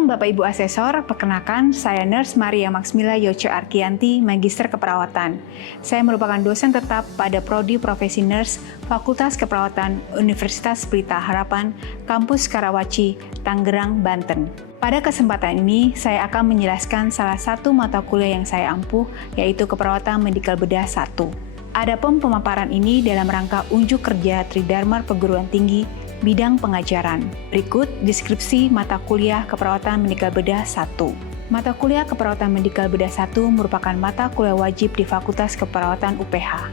Malam Bapak Ibu Asesor, perkenalkan saya Nurse Maria Maxmila Yocho Arkianti, Magister Keperawatan. Saya merupakan dosen tetap pada Prodi Profesi Nurse, Fakultas Keperawatan Universitas Pelita Harapan, Kampus Karawaci, Tangerang, Banten. Pada kesempatan ini, saya akan menjelaskan salah satu mata kuliah yang saya ampuh, yaitu Keperawatan Medikal Bedah 1. Adapun pemaparan ini dalam rangka unjuk kerja Tridharma Perguruan Tinggi bidang pengajaran. Berikut deskripsi mata kuliah Keperawatan Medikal Bedah 1. Mata kuliah Keperawatan Medikal Bedah 1 merupakan mata kuliah wajib di Fakultas Keperawatan UPH.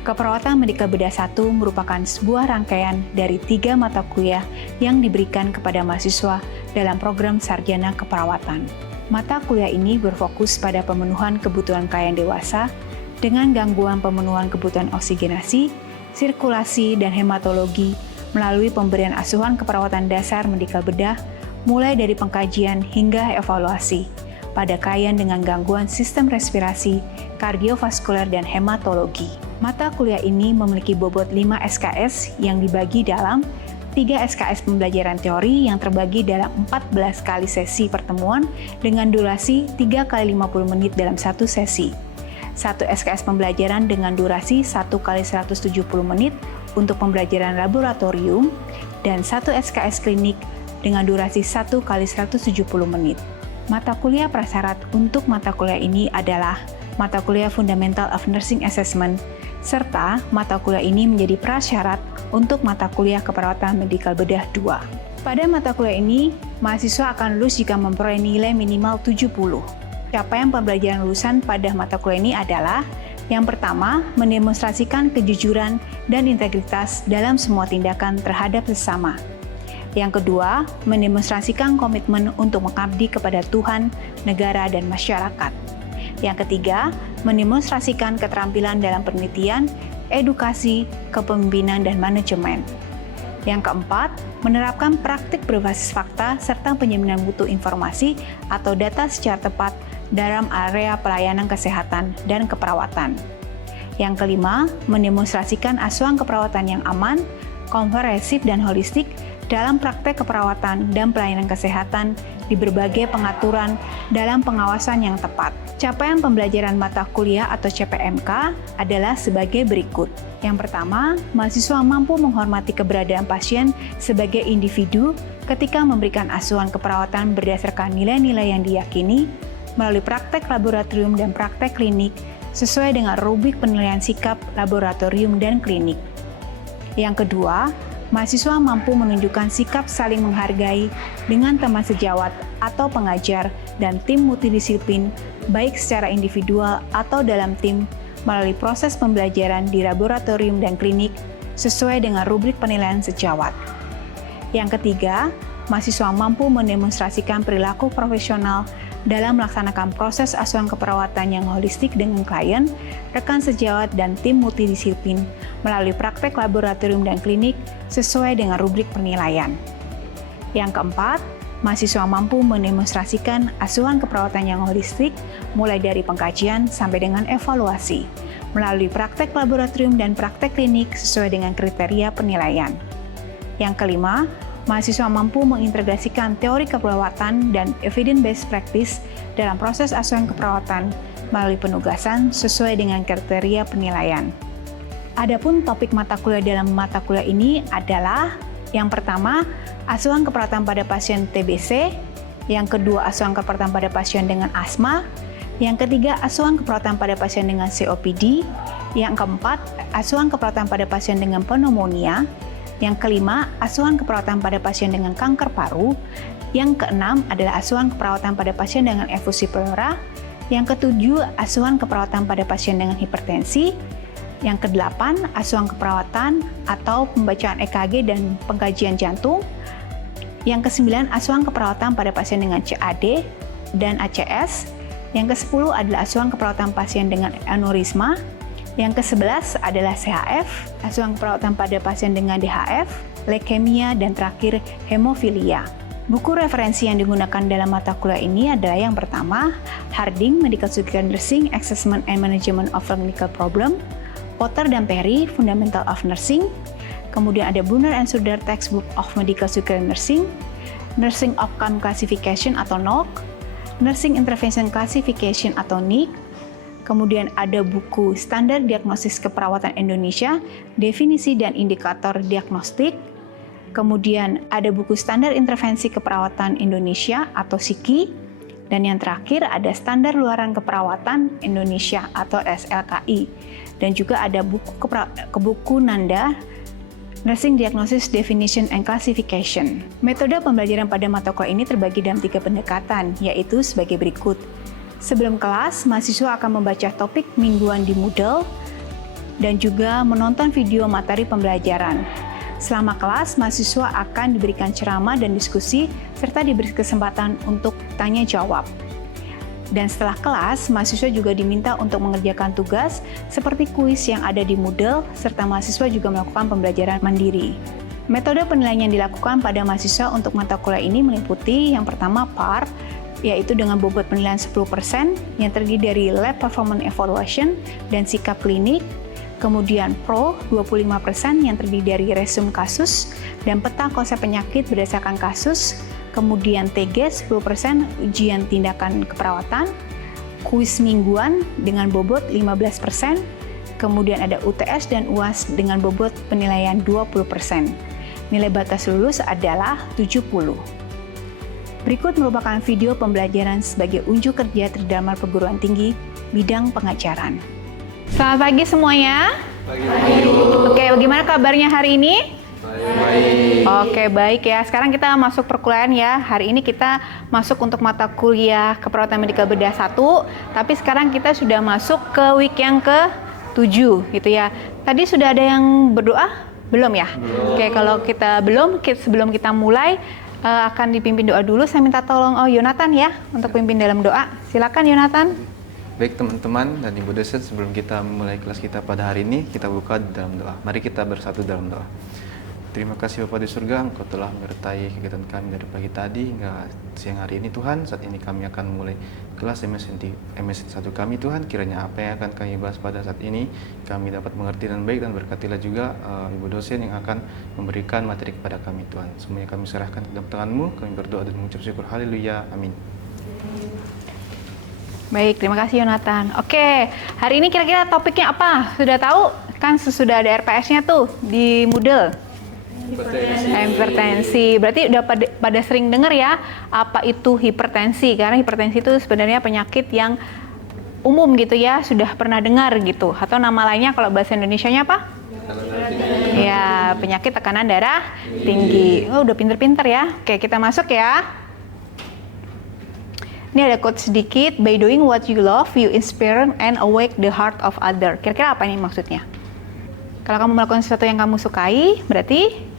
Keperawatan Medikal Bedah 1 merupakan sebuah rangkaian dari 3 mata kuliah yang diberikan kepada mahasiswa dalam program Sarjana Keperawatan. Mata kuliah ini berfokus pada pemenuhan kebutuhan klien dewasa dengan gangguan pemenuhan kebutuhan oksigenasi, sirkulasi, dan hematologi melalui pemberian asuhan keperawatan dasar medikal bedah, mulai dari pengkajian hingga evaluasi pada klien dengan gangguan sistem respirasi, kardiovaskuler, dan hematologi. Mata kuliah ini memiliki bobot 5 SKS yang dibagi dalam 3 SKS pembelajaran teori yang terbagi dalam 14 kali sesi pertemuan dengan durasi 3 kali 50 menit dalam satu sesi. 1 SKS pembelajaran dengan durasi 1 kali 170 menit untuk pembelajaran laboratorium, dan 1 SKS klinik dengan durasi 1 kali 170 menit. Mata kuliah prasyarat untuk mata kuliah ini adalah mata kuliah Fundamental of Nursing Assessment, serta mata kuliah ini menjadi prasyarat untuk mata kuliah Keperawatan Medikal Bedah 2. Pada mata kuliah ini, mahasiswa akan lulus jika memperoleh nilai minimal 70. Capaian pembelajaran lulusan pada mata kuliah ini adalah: yang pertama, mendemonstrasikan kejujuran dan integritas dalam semua tindakan terhadap sesama. Yang kedua, mendemonstrasikan komitmen untuk mengabdi kepada Tuhan, negara, dan masyarakat. Yang ketiga, mendemonstrasikan keterampilan dalam penelitian, edukasi, kepemimpinan, dan manajemen. Yang keempat, menerapkan praktik berbasis fakta serta penjaminan mutu informasi atau data secara tepat dalam area pelayanan kesehatan dan keperawatan. Yang kelima, mendemonstrasikan asuhan keperawatan yang aman, komprehensif, dan holistik dalam praktek keperawatan dan pelayanan kesehatan di berbagai pengaturan dalam pengawasan yang tepat. Capaian pembelajaran mata kuliah atau CPMK adalah sebagai berikut. Yang pertama, mahasiswa mampu menghormati keberadaan pasien sebagai individu ketika memberikan asuhan keperawatan berdasarkan nilai-nilai yang diyakini melalui praktek laboratorium dan praktek klinik sesuai dengan rubrik penilaian sikap laboratorium dan klinik. Yang kedua, mahasiswa mampu menunjukkan sikap saling menghargai dengan teman sejawat atau pengajar dan tim multidisiplin, baik secara individual atau dalam tim, melalui proses pembelajaran di laboratorium dan klinik sesuai dengan rubrik penilaian sejawat. Yang ketiga, mahasiswa mampu mendemonstrasikan perilaku profesional dalam melaksanakan proses asuhan keperawatan yang holistik dengan klien, rekan sejawat, dan tim multidisiplin melalui praktek laboratorium dan klinik sesuai dengan rubrik penilaian. Yang keempat, mahasiswa mampu mendemonstrasikan asuhan keperawatan yang holistik mulai dari pengkajian sampai dengan evaluasi melalui praktek laboratorium dan praktek klinik sesuai dengan kriteria penilaian. Yang kelima, mahasiswa mampu mengintegrasikan teori keperawatan dan evidence-based practice dalam proses asuhan keperawatan melalui penugasan sesuai dengan kriteria penilaian. Adapun topik mata kuliah dalam mata kuliah ini adalah: yang pertama, asuhan keperawatan pada pasien TBC, yang kedua, asuhan keperawatan pada pasien dengan asma, yang ketiga, asuhan keperawatan pada pasien dengan COPD, yang keempat, asuhan keperawatan pada pasien dengan pneumonia, yang kelima, asuhan keperawatan pada pasien dengan kanker paru. Yang keenam adalah asuhan keperawatan pada pasien dengan efusi pleura. Yang ketujuh, asuhan keperawatan pada pasien dengan hipertensi. Yang kedelapan, asuhan keperawatan atau pembacaan EKG dan pengkajian jantung. Yang kesembilan, asuhan keperawatan pada pasien dengan CAD dan ACS. Yang kesepuluh adalah asuhan keperawatan pasien dengan aneurisma. Yang ke-11 adalah CHF, asuhan keperawatan pada pasien dengan DHF, leukemia, dan terakhir hemofilia. Buku referensi yang digunakan dalam mata kuliah ini adalah: yang pertama, Harding, Medical Surgical Nursing, Assessment and Management of Clinical Problem, Potter dan Perry, Fundamental of Nursing, kemudian ada Brunner and Suter Textbook of Medical Surgical Nursing, Nursing Outcome Classification atau NOC, Nursing Intervention Classification atau NIC, kemudian ada buku Standar Diagnosis Keperawatan Indonesia, Definisi dan Indikator Diagnostik, kemudian ada buku Standar Intervensi Keperawatan Indonesia atau SIKI, dan yang terakhir ada Standar Luaran Keperawatan Indonesia atau SLKI, dan juga ada buku Nanda, Nursing Diagnosis, Definition, and Classification. Metode pembelajaran pada mata kuliah ini terbagi dalam 3 pendekatan, yaitu sebagai berikut. Sebelum kelas, mahasiswa akan membaca topik mingguan di Moodle dan juga menonton video materi pembelajaran. Selama kelas, mahasiswa akan diberikan ceramah dan diskusi, serta diberi kesempatan untuk tanya jawab. Dan setelah kelas, mahasiswa juga diminta untuk mengerjakan tugas seperti kuis yang ada di Moodle, serta mahasiswa juga melakukan pembelajaran mandiri. Metode penilaian yang dilakukan pada mahasiswa untuk mata kuliah ini meliputi yang pertama PAR, yaitu dengan bobot penilaian 10% yang terdiri dari Lab Performance Evaluation dan sikap klinik, kemudian Pro 25% yang terdiri dari resume kasus dan peta konsep penyakit berdasarkan kasus, kemudian TG 10% ujian tindakan keperawatan, kuis mingguan dengan bobot 15%, kemudian ada UTS dan UAS dengan bobot penilaian 20%. Nilai batas lulus adalah 70. Berikut merupakan video pembelajaran sebagai unjuk kerja terdamar perguruan tinggi bidang pengajaran. Selamat pagi semuanya. Pagi. Oke, bagaimana kabarnya hari ini? Baik. Oke, baik ya. Sekarang kita masuk perkuliahan ya. Hari ini kita masuk untuk mata kuliah Keperawatan Medikal Bedah 1, tapi sekarang kita sudah masuk ke week yang ke-7 gitu ya. Tadi sudah ada yang berdoa? Belum ya? Belum. Oke, kalau kita belum, sebelum kita mulai akan dipimpin doa dulu. Saya minta tolong Yonatan ya untuk pimpin dalam doa. Silakan Yonatan. Baik teman-teman dan Ibu dosen, sebelum kita mulai kelas kita pada hari ini, kita buka dalam doa. Mari kita bersatu dalam doa. Terima kasih Bapa di surga, Engkau telah menyertai kegiatan kami dari pagi tadi hingga siang hari ini Tuhan. Saat ini kami akan mulai kelas MSN 1 kami Tuhan. Kiranya apa yang akan kami bahas pada saat ini kami dapat mengerti dan baik, dan berkatilah juga Ibu dosen yang akan memberikan materi kepada kami Tuhan. Semuanya kami serahkan ke dalam tangan-Mu. Kami berdoa dan mengucap syukur. Haleluya. Amin. Baik, terima kasih Yonatan. Oke, hari ini kira-kira topiknya apa? Sudah tahu? Kan sudah ada RPS-nya tuh di Moodle. Hipertensi. Berarti udah pada sering dengar ya apa itu hipertensi, karena hipertensi itu sebenarnya penyakit yang umum gitu ya, sudah pernah dengar gitu. Atau nama lainnya kalau bahasa Indonesianya apa? Ya, penyakit tekanan darah tinggi. Oh, udah pinter-pinter ya. Oke, kita masuk ya. Ini ada quote sedikit, by doing what you love, you inspire and awake the heart of other. Kira-kira apa ini maksudnya? Kalau kamu melakukan sesuatu yang kamu sukai, berarti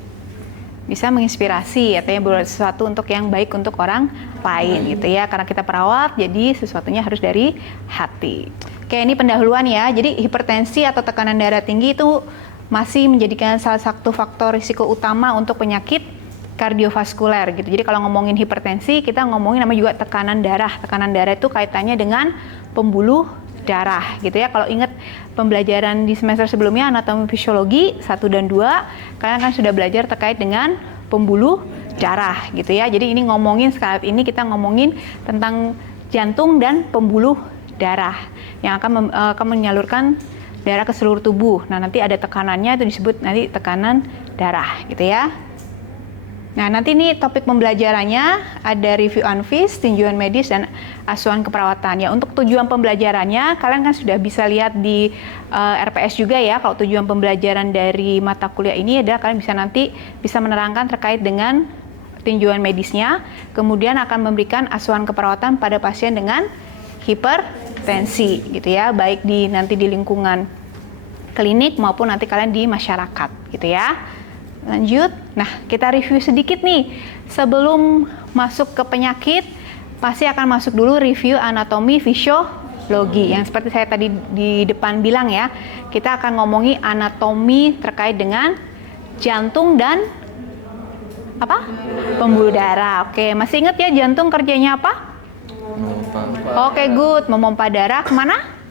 bisa menginspirasi, artinya berbuat sesuatu untuk yang baik untuk orang lain gitu ya. Karena kita perawat, jadi sesuatunya harus dari hati. Oke, ini pendahuluan ya. Jadi hipertensi atau tekanan darah tinggi itu masih menjadikan salah satu faktor risiko utama untuk penyakit kardiovaskuler gitu. Jadi kalau ngomongin hipertensi, kita ngomongin namanya juga tekanan darah. Tekanan darah itu kaitannya dengan pembuluh darah gitu ya. Kalau ingat pembelajaran di semester sebelumnya anatomi fisiologi 1 dan 2, kalian kan sudah belajar terkait dengan pembuluh darah gitu ya. Jadi ini ngomongin sekali ini kita ngomongin tentang jantung dan pembuluh darah yang akan menyalurkan darah ke seluruh tubuh. Nah, nanti ada tekanannya, itu disebut nanti tekanan darah gitu ya. Nah, nanti ini topik pembelajarannya ada review unfis, tinjauan medis, dan asuhan keperawatan. Ya, untuk tujuan pembelajarannya, kalian kan sudah bisa lihat di RPS juga ya. Kalau tujuan pembelajaran dari mata kuliah ini adalah kalian bisa menerangkan terkait dengan tinjauan medisnya, kemudian akan memberikan asuhan keperawatan pada pasien dengan hipertensi, gitu ya, baik nanti di lingkungan klinik maupun nanti kalian di masyarakat, gitu ya. Lanjut, nah kita review sedikit nih. Sebelum masuk ke penyakit, pasti akan masuk dulu review anatomi fisiologi. Yang seperti saya tadi di depan bilang ya, kita akan ngomongi anatomi terkait dengan jantung dan apa? Pembuluh darah. Oke, masih ingat ya jantung kerjanya apa? Oke, good. Memompa darah kemana?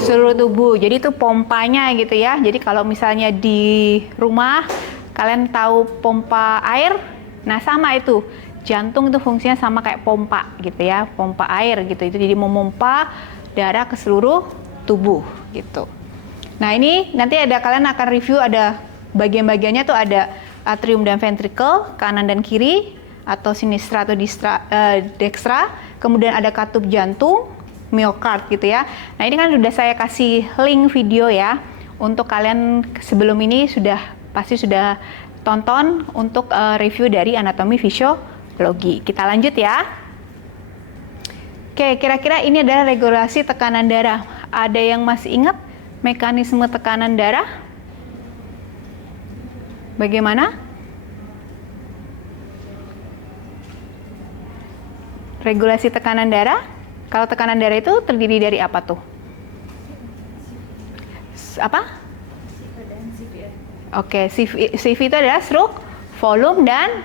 Seluruh tubuh. Jadi itu pompanya gitu ya. Jadi kalau misalnya di rumah kalian tahu pompa air Nah, sama itu. Jantung itu fungsinya sama kayak pompa gitu ya, pompa air gitu. Itu jadi memompa darah ke seluruh tubuh gitu. Nah, ini nanti kalian akan review, ada bagian-bagiannya tuh, ada atrium dan ventricle, kanan dan kiri, atau sinistra atau dextra. Kemudian ada katup jantung, myocard gitu ya. Nah, ini kan sudah saya kasih link video ya. Untuk kalian sebelum ini pasti sudah tonton untuk review dari anatomi fisiologi. Kita lanjut ya. Oke, kira-kira ini adalah regulasi tekanan darah. Ada yang masih ingat mekanisme tekanan darah? Bagaimana? Regulasi tekanan darah? Kalau tekanan darah itu terdiri dari apa tuh? Apa? Oke, CV itu adalah stroke, volume, dan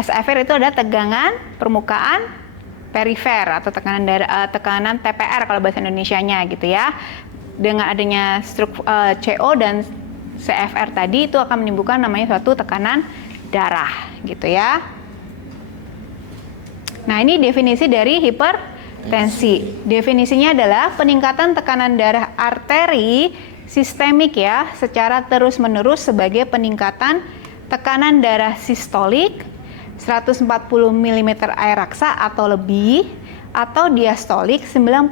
SFR itu adalah tegangan permukaan perifer atau tekanan TPR kalau bahasa Indonesianya gitu ya. Dengan adanya stroke CO dan CFR tadi itu akan menimbulkan namanya suatu tekanan darah gitu ya. Nah, ini definisi dari hipertensi. Definisinya adalah peningkatan tekanan darah arteri sistemik ya, secara terus-menerus sebagai peningkatan tekanan darah sistolik 140 mm air raksa atau lebih, atau diastolik 90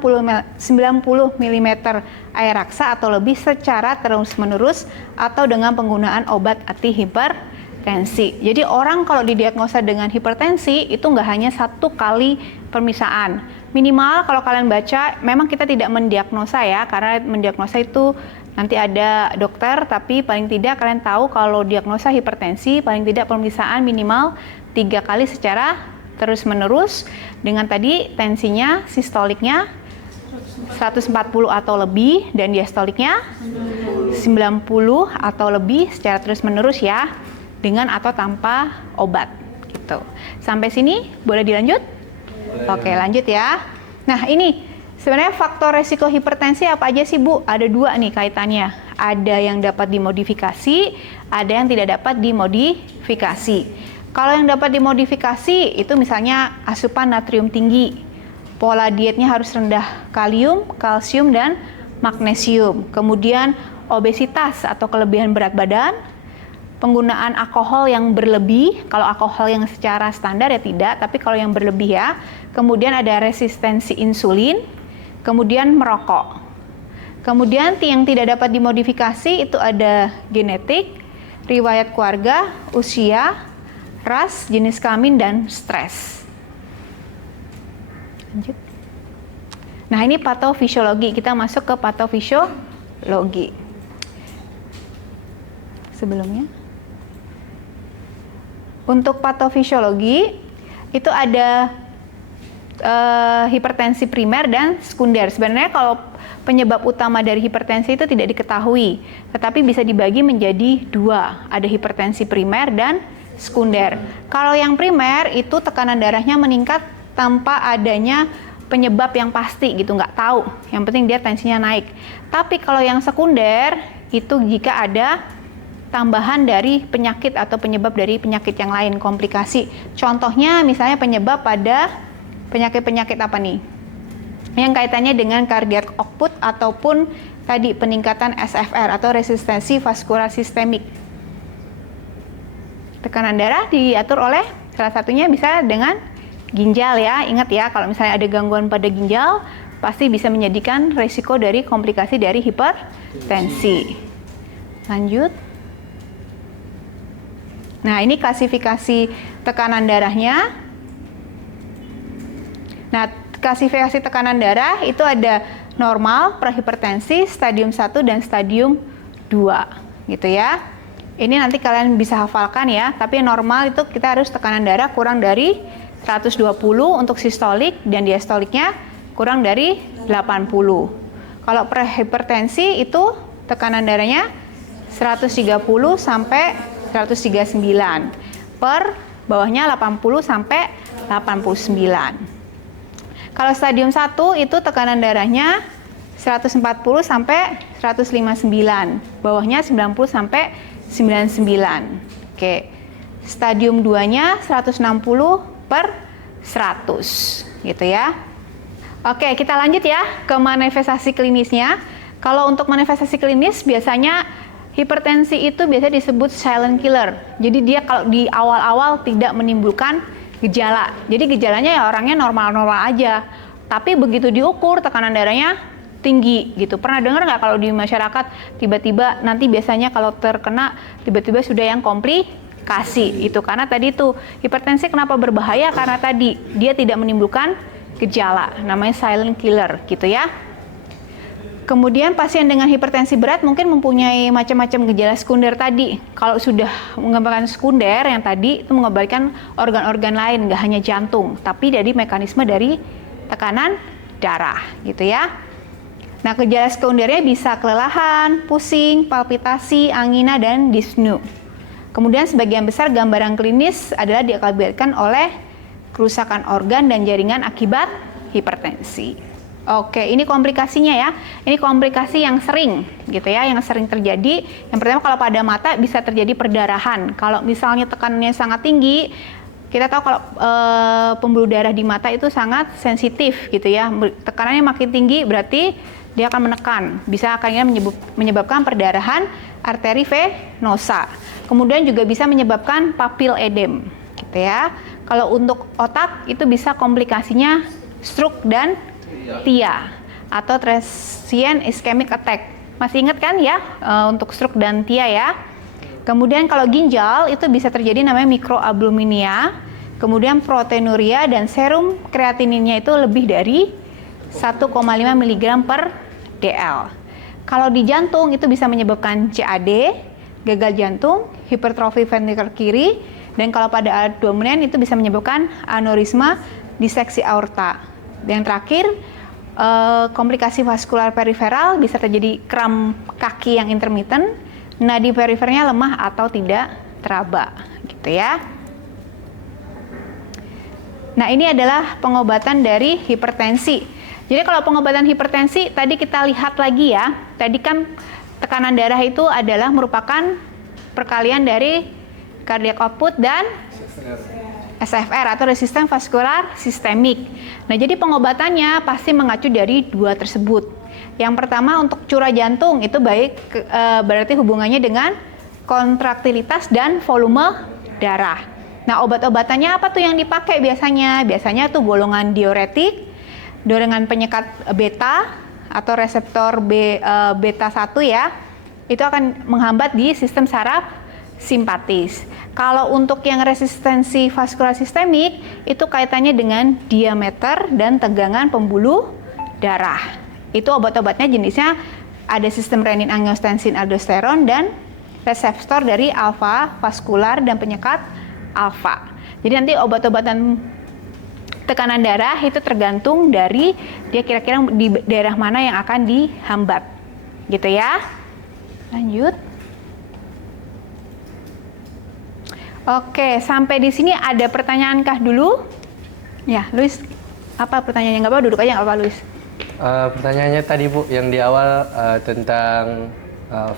mm air raksa atau lebih secara terus-menerus atau dengan penggunaan obat anti hipertensi. Jadi orang kalau didiagnosa dengan hipertensi itu nggak hanya satu kali pemeriksaan. Minimal kalau kalian baca, memang kita tidak mendiagnosa ya, karena mendiagnosa itu nanti ada dokter, tapi paling tidak kalian tahu kalau diagnosa hipertensi, paling tidak pemeriksaan minimal 3 kali secara terus-menerus dengan tadi tensinya sistoliknya 140 atau lebih dan diastoliknya 90 atau lebih secara terus-menerus ya, dengan atau tanpa obat gitu. Sampai sini boleh dilanjut? Oke, lanjut ya. Nah, ini sebenarnya faktor resiko hipertensi apa aja sih, Bu? Ada 2 nih kaitannya. Ada yang dapat dimodifikasi, ada yang tidak dapat dimodifikasi. Kalau yang dapat dimodifikasi itu misalnya asupan natrium tinggi, pola dietnya harus rendah kalium, kalsium, dan magnesium. Kemudian obesitas atau kelebihan berat badan, penggunaan alkohol yang berlebih, kalau alkohol yang secara standar ya tidak, tapi kalau yang berlebih ya. Kemudian ada resistensi insulin, kemudian merokok. Kemudian yang tidak dapat dimodifikasi itu ada genetik, riwayat keluarga, usia, ras, jenis kelamin, dan stres. Lanjut. Nah, ini patofisiologi. Kita masuk ke patofisiologi. Sebelumnya, untuk patofisiologi itu ada hipertensi primer dan sekunder. Sebenarnya kalau penyebab utama dari hipertensi itu tidak diketahui, tetapi bisa dibagi menjadi 2. Ada hipertensi primer dan sekunder. Kalau yang primer itu tekanan darahnya meningkat tanpa adanya penyebab yang pasti gitu, nggak tahu. Yang penting dia tensinya naik. Tapi kalau yang sekunder itu jika ada tambahan dari penyakit atau penyebab dari penyakit yang lain, komplikasi. Contohnya misalnya penyebab pada penyakit-penyakit apa nih? Yang kaitannya dengan cardiac output ataupun tadi peningkatan SFR atau resistensi vaskular sistemik. Tekanan darah diatur oleh salah satunya bisa dengan ginjal ya. Ingat ya, kalau misalnya ada gangguan pada ginjal pasti bisa menjadikan resiko dari komplikasi dari hipertensi. Lanjut. Nah, ini klasifikasi tekanan darahnya. Nah, klasifikasi tekanan darah itu ada normal, prehipertensi, stadium 1 dan stadium 2 gitu ya. Ini nanti kalian bisa hafalkan ya, tapi normal itu kita harus tekanan darah kurang dari 120 untuk sistolik dan diastoliknya kurang dari 80. Kalau prehipertensi itu tekanan darahnya 130 sampai 139, per bawahnya 80 sampai 89. Kalau stadium 1 itu tekanan darahnya 140 sampai 159, bawahnya 90 sampai 99. Oke. stadium 2-nya 160 per 100 gitu ya. Oke, kita lanjut ya ke manifestasi klinisnya. Kalau untuk manifestasi klinis biasanya hipertensi itu biasanya disebut silent killer. Jadi dia kalau di awal-awal tidak menimbulkan gejala. Jadi gejalanya ya orangnya normal-normal aja. Tapi begitu diukur tekanan darahnya tinggi gitu. Pernah dengar nggak kalau di masyarakat tiba-tiba nanti biasanya kalau terkena tiba-tiba sudah yang komplikasi itu karena tadi itu hipertensi kenapa berbahaya karena tadi dia tidak menimbulkan gejala, namanya silent killer gitu ya. Kemudian pasien dengan hipertensi berat mungkin mempunyai macam-macam gejala sekunder tadi. Kalau sudah menggambarkan sekunder yang tadi itu mengabaikan organ-organ lain, nggak hanya jantung, tapi dari mekanisme dari tekanan darah gitu ya. Nah, gejala sekundernya bisa kelelahan, pusing, palpitasi, angina, dan dyspnea. Kemudian sebagian besar gambaran klinis adalah diakibatkan oleh kerusakan organ dan jaringan akibat hipertensi. Oke, ini komplikasinya ya. Ini komplikasi yang sering gitu ya, yang sering terjadi. Yang pertama kalau pada mata bisa terjadi perdarahan. Kalau misalnya tekanannya sangat tinggi, kita tahu kalau pembuluh darah di mata itu sangat sensitif gitu ya. Tekanannya makin tinggi berarti dia akan menekan. Bisa akhirnya menyebabkan perdarahan arteri venosa. Kemudian juga bisa menyebabkan papil edem gitu ya. Kalau untuk otak itu bisa komplikasinya stroke dan TIA atau transient ischemic attack. Masih ingat kan ya untuk stroke dan TIA ya. Kemudian kalau ginjal itu bisa terjadi namanya mikroalbuminia. Kemudian proteinuria dan serum kreatininnya itu lebih dari 1,5 mg per dl. Kalau di jantung itu bisa menyebabkan CAD, gagal jantung, hipertrofi ventrikel kiri, dan kalau pada abdomen itu bisa menyebabkan aneurisma diseksi aorta. Yang terakhir, komplikasi vaskular periferal bisa terjadi kram kaki yang intermittent, nadi perifernya lemah atau tidak teraba, gitu ya. Nah, ini adalah pengobatan dari hipertensi. Jadi kalau pengobatan hipertensi tadi kita lihat lagi ya. Tadi kan tekanan darah itu adalah merupakan perkalian dari cardiac output dan SFR atau resisten vaskular sistemik. Nah, jadi pengobatannya pasti mengacu dari dua tersebut. Yang pertama untuk curah jantung itu berarti hubungannya dengan kontraktilitas dan volume darah. Nah, obat-obatannya apa tuh yang dipakai biasanya? Biasanya tuh golongan diuretik, dorongan penyekat beta atau reseptor beta 1 ya. Itu akan menghambat di sistem saraf simpatis. Kalau untuk yang resistensi vaskular sistemik itu kaitannya dengan diameter dan tegangan pembuluh darah. Itu obat-obatnya jenisnya ada sistem renin angiotensin aldosteron dan reseptor dari alfa vaskular dan penyekat alfa. Jadi nanti obat-obatan tekanan darah itu tergantung dari dia kira-kira di daerah mana yang akan dihambat. Gitu ya. Lanjut. Oke, sampai di sini ada pertanyaan kah dulu? Ya, Luis, apa pertanyaannya? Nggak apa-apa, duduk aja nggak apa-apa, Luis. Pertanyaannya tadi Bu, yang di awal tentang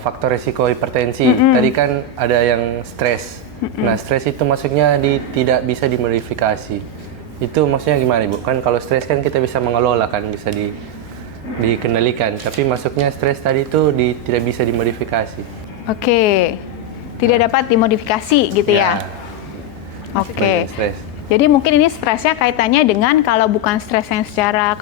faktor risiko hipertensi. Tadi kan ada yang stres. Nah, stres itu maksudnya tidak bisa dimodifikasi. Itu maksudnya gimana Bu? Kan kalau stres kan kita bisa mengelola kan, bisa dikendalikan. Tapi masuknya stres tadi itu tidak bisa dimodifikasi. Oke. Tidak dapat dimodifikasi gitu ya. Oke. Jadi mungkin ini stresnya kaitannya dengan kalau bukan stres yang secara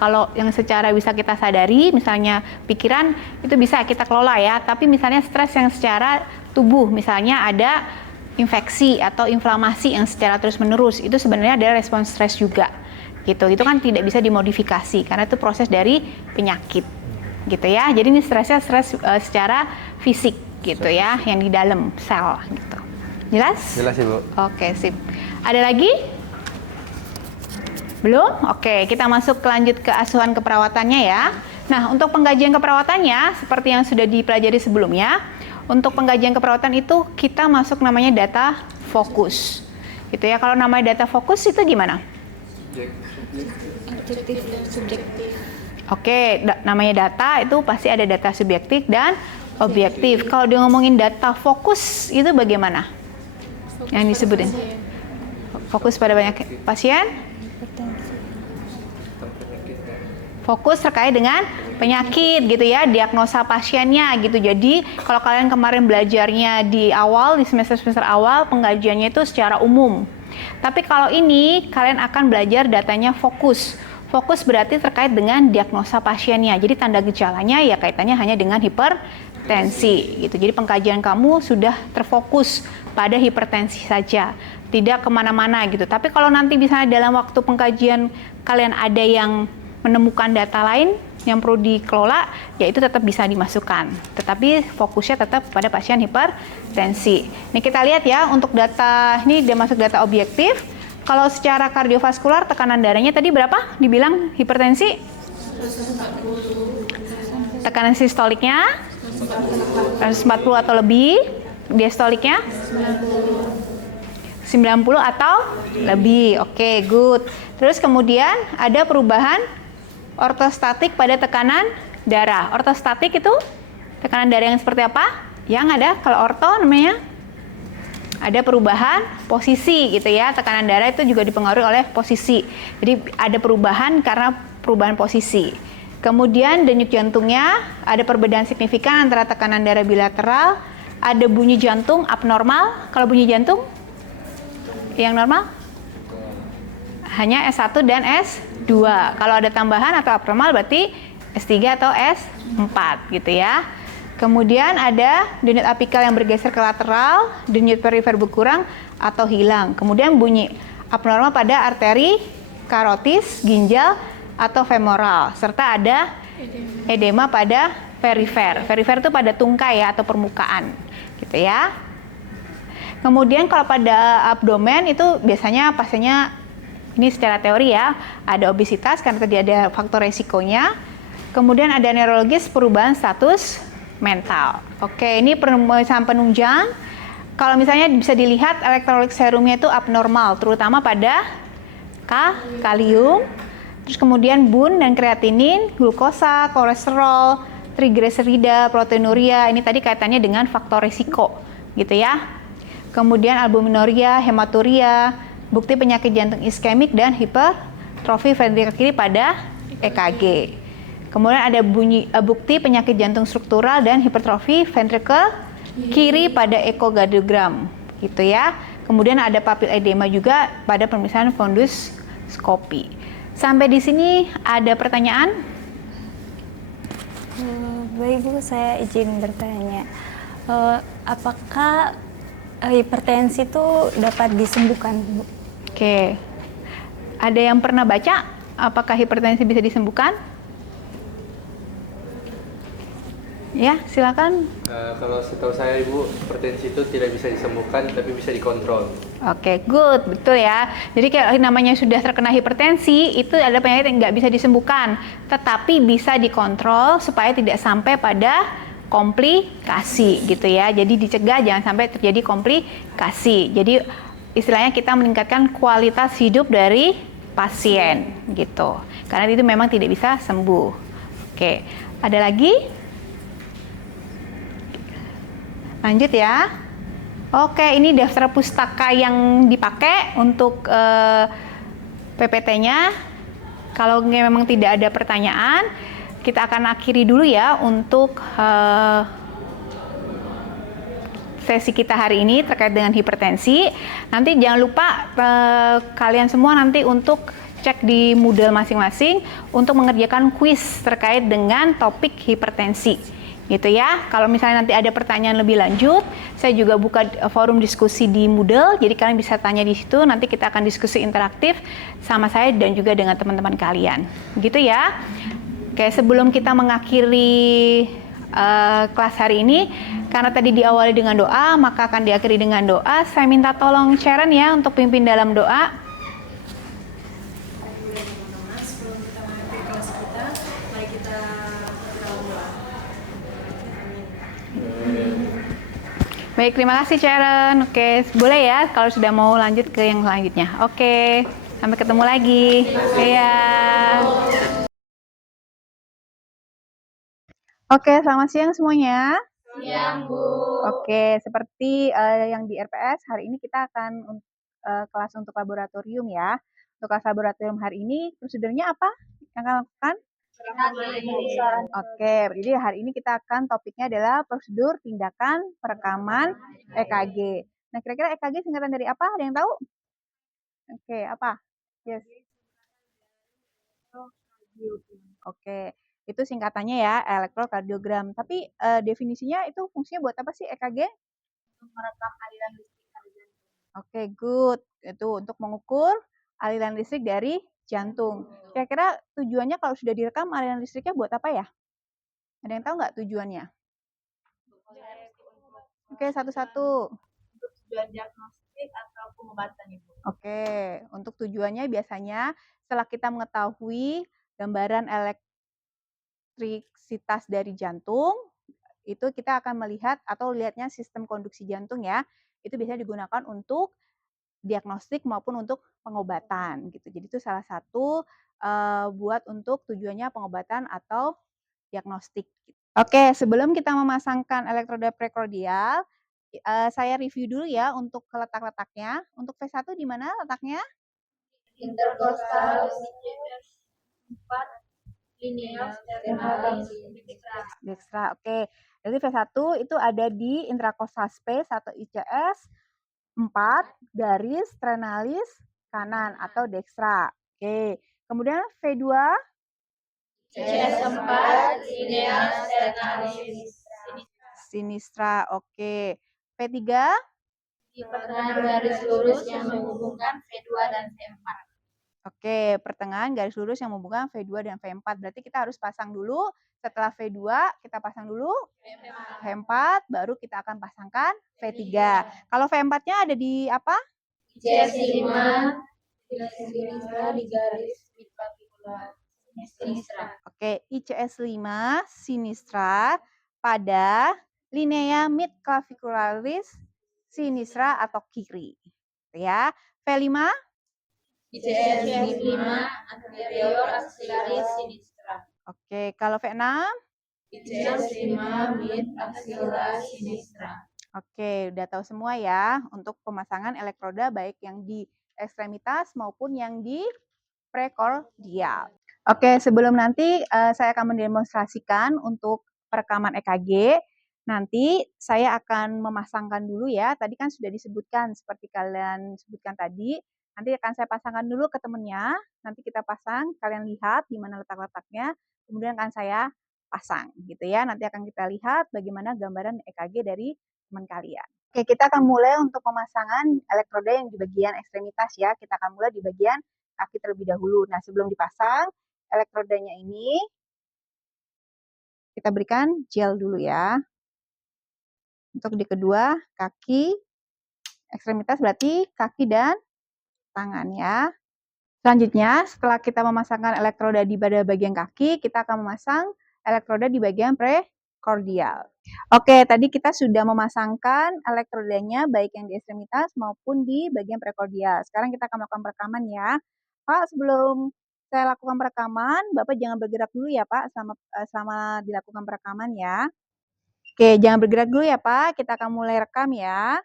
bisa kita sadari, misalnya pikiran itu bisa kita kelola ya. Tapi misalnya stres yang secara tubuh, misalnya ada infeksi atau inflamasi yang secara terus-menerus, itu sebenarnya ada respons stres juga. Gitu. Itu kan tidak bisa dimodifikasi karena itu proses dari penyakit. Gitu ya. Jadi ini stresnya stres secara fisik. Gitu ya, yang di dalam sel gitu. Jelas? Jelas Ibu. Oke, sip. Ada lagi? Belum? Oke, kita lanjut ke asuhan keperawatannya ya. Nah, untuk penggajian keperawatannya seperti yang sudah dipelajari sebelumnya, untuk penggajian keperawatan itu kita masuk namanya data fokus. Gitu ya. Kalau namanya data fokus itu gimana? Objektif dan subjektif. Oke, namanya data itu pasti ada data subjektif dan objektif. Kalau dia ngomongin data fokus itu bagaimana? yang disebutin? Fokus pada banyak pasien? Fokus terkait dengan penyakit gitu ya, diagnosa pasiennya gitu. Jadi kalau kalian kemarin belajarnya di awal, di semester-semester awal, pengkajiannya itu secara umum. Tapi kalau ini kalian akan belajar datanya fokus. Fokus berarti terkait dengan diagnosa pasiennya. Jadi tanda gejalanya ya kaitannya hanya dengan hipertensi gitu. Jadi pengkajian kamu sudah terfokus pada hipertensi saja, tidak kemana-mana gitu. Tapi kalau nanti misalnya dalam waktu pengkajian kalian ada yang menemukan data lain yang perlu dikelola, ya itu tetap bisa dimasukkan. Tetapi fokusnya tetap pada pasien hipertensi. Ini kita lihat ya, untuk data, ini dia masuk data objektif. Kalau secara kardiovaskular, tekanan darahnya tadi berapa? Dibilang hipertensi? Tekanan sistoliknya? 140 atau lebih. Diastoliknya? 90 atau lebih. Oke, good. Terus kemudian ada perubahan ortostatik pada tekanan darah. Ortostatik itu tekanan darah yang seperti apa? Yang ada kalau orto namanya ada perubahan posisi gitu ya. Tekanan darah itu juga dipengaruhi oleh posisi. Jadi ada perubahan karena perubahan posisi. Kemudian denyut jantungnya ada perbedaan signifikan antara tekanan darah bilateral, ada bunyi jantung abnormal. Kalau bunyi jantung yang normal hanya S1 dan S2. Kalau ada tambahan atau abnormal berarti S3 atau S4 gitu ya. Kemudian ada denyut apikal yang bergeser ke lateral, denyut perifer berkurang atau hilang. Kemudian bunyi abnormal pada arteri karotis, ginjal atau femoral, serta ada edema pada perifer. Perifer itu pada tungkai ya atau permukaan gitu ya. Kemudian kalau pada abdomen itu biasanya pasiennya ini secara teori ya, ada obesitas karena tadi ada faktor resikonya. Kemudian ada neurologis, perubahan status mental. Oke, ini pemeriksaan penunjang. Kalau misalnya bisa dilihat elektrolit serumnya itu abnormal, terutama pada kalium. Terus kemudian bun dan kreatinin, glukosa, kolesterol, trigliserida, proteinuria. Ini tadi kaitannya dengan faktor resiko, gitu ya. Kemudian albuminuria, hematuria, bukti penyakit jantung iskemik dan hipertrofi ventrikel kiri pada EKG. Kemudian ada bukti penyakit jantung struktural dan hipertrofi ventrikel kiri pada ekokardiogram, gitu ya. Kemudian ada papil edema juga pada pemeriksaan fonduskopi. Sampai di sini ada pertanyaan? Baik Bu, saya izin bertanya. Apakah hipertensi itu dapat disembuhkan, Bu? Oke. Ada yang pernah baca apakah hipertensi bisa disembuhkan? Ya, silakan. Kalau setahu saya Ibu, hipertensi itu tidak bisa disembuhkan tapi bisa dikontrol. Oke, good, betul ya. Jadi kayak namanya sudah terkena hipertensi, itu adalah penyakit yang nggak bisa disembuhkan, tetapi bisa dikontrol supaya tidak sampai pada komplikasi gitu ya. Jadi dicegah jangan sampai terjadi komplikasi. Jadi istilahnya kita meningkatkan kualitas hidup dari pasien gitu. Karena itu memang tidak bisa sembuh. Oke, ada lagi? Lanjut ya. Oke, ini daftar pustaka yang dipakai untuk PPT-nya. Kalau memang tidak ada pertanyaan, kita akan akhiri dulu ya untuk sesi kita hari ini terkait dengan hipertensi. Nanti jangan lupa kalian semua nanti untuk cek di Moodle masing-masing untuk mengerjakan kuis terkait dengan topik hipertensi. Gitu ya. Kalau misalnya nanti ada pertanyaan lebih lanjut, saya juga buka forum diskusi di Moodle, jadi kalian bisa tanya di situ. Nanti kita akan diskusi interaktif sama saya dan juga dengan teman-teman kalian. Gitu ya. Oke, sebelum kita mengakhiri kelas hari ini, karena tadi diawali dengan doa, maka akan diakhiri dengan doa. Saya minta tolong Sharon ya untuk pimpin dalam doa. Baik, terima kasih Sharon. Oke, boleh ya kalau sudah mau lanjut ke yang selanjutnya. Oke, sampai ketemu lagi. Iya. Oke, selamat siang semuanya. Oke, seperti yang di RPS, hari ini kita akan kelas untuk laboratorium ya. Untuk kelas laboratorium hari ini, prosedurnya apa yang kalian lakukan? Oke, jadi hari ini kita akan topiknya adalah prosedur tindakan perekaman EKG. Nah, kira-kira EKG singkatan dari apa? Ada yang tahu? Oke, apa? Yes. Oke, itu singkatannya ya, elektrokardiogram. Tapi definisinya itu fungsinya buat apa sih EKG? Merekam aliran listrik dari jantung. Oke, good. Itu untuk mengukur aliran listrik dari jantung. Kira-kira tujuannya kalau sudah direkam aliran listriknya buat apa ya? Ada yang tahu nggak tujuannya? Oke, satu-satu. Untuk tujuan diagnostik atau pengobatan, Ibu. Oke, untuk tujuannya biasanya setelah kita mengetahui gambaran elektrisitas dari jantung, itu kita akan melihat atau lihatnya sistem konduksi jantung ya. Itu biasanya digunakan untuk diagnostik maupun untuk pengobatan gitu. Jadi itu salah satu buat untuk tujuannya pengobatan atau diagnostik. Oke, sebelum kita memasangkan elektroda prekordial, saya review dulu ya untuk letak-letaknya. Untuk V1 di mana letaknya? Interkostal, 4, lineal, sternalis, Dextra, oke. Jadi V1 itu ada di intrakostal space atau ICS 4 garis sternalis kanan atau dextra. Oke. Kemudian V2 ICS 4, lineal, sternalis, sinistra. Oke. V3 di pertengahan garis lurus yang menghubungkan V2 dan V4. Oke, pertengahan garis lurus yang menghubungkan V2 dan V4. Berarti kita harus pasang dulu. Setelah V2, kita pasang dulu V4, baru kita akan pasangkan V3. Kalau V4-nya ada di apa? ICS 5, di garis midclavicular sinistra. Oke, ICS 5 sinistra pada linea midclavicularis sinistra atau kiri. Ya. V5 ICS 5, anterior axillaris sinistra. Oke, kalau V6 ICS 5, mid axillaris sinistra. Oke, udah tahu semua ya untuk pemasangan elektroda baik yang di ekstremitas maupun yang di prekordial. Oke, sebelum nanti saya akan mendemonstrasikan untuk perekaman EKG, nanti saya akan memasangkan dulu ya. Tadi kan sudah disebutkan seperti kalian sebutkan tadi. Nanti akan saya pasangkan dulu ke temennya. Nanti kita pasang, kalian lihat di mana letak-letaknya. Kemudian akan saya pasang gitu ya. Nanti akan kita lihat bagaimana gambaran EKG dari teman kalian. Oke, kita akan mulai untuk pemasangan elektroda yang di bagian ekstremitas ya. Kita akan mulai di bagian kaki terlebih dahulu. Nah, sebelum dipasang elektrodanya ini, kita berikan gel dulu ya. Untuk di kedua kaki ekstremitas berarti kaki dan tangan ya. Selanjutnya, setelah kita memasangkan elektroda di pada bagian kaki, kita akan memasang elektroda di bagian prekordial. Oke, tadi kita sudah memasangkan elektrodanya baik yang di ekstremitas maupun di bagian prekordial. Sekarang kita akan melakukan perekaman ya. Pak, sebelum saya lakukan perekaman, Bapak jangan bergerak dulu ya Pak selama dilakukan perekaman ya. Oke, jangan bergerak dulu ya Pak, kita akan mulai rekam ya.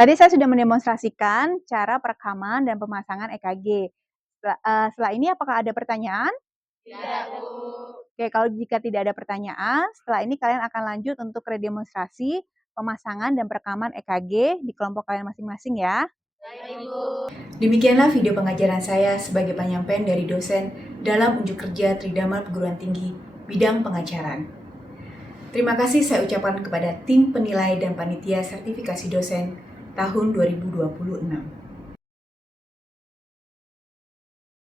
Tadi saya sudah mendemonstrasikan cara perekaman dan pemasangan EKG. Setelah ini apakah ada pertanyaan? Tidak, Bu. Oke, kalau jika tidak ada pertanyaan, setelah ini kalian akan lanjut untuk redemonstrasi pemasangan dan perekaman EKG di kelompok kalian masing-masing ya. Baik, Bu. Demikianlah video pengajaran saya sebagai penyampaian dari dosen dalam unjuk kerja Tridharma Perguruan Tinggi bidang pengajaran. Terima kasih saya ucapkan kepada tim penilai dan panitia sertifikasi dosen tahun 2026.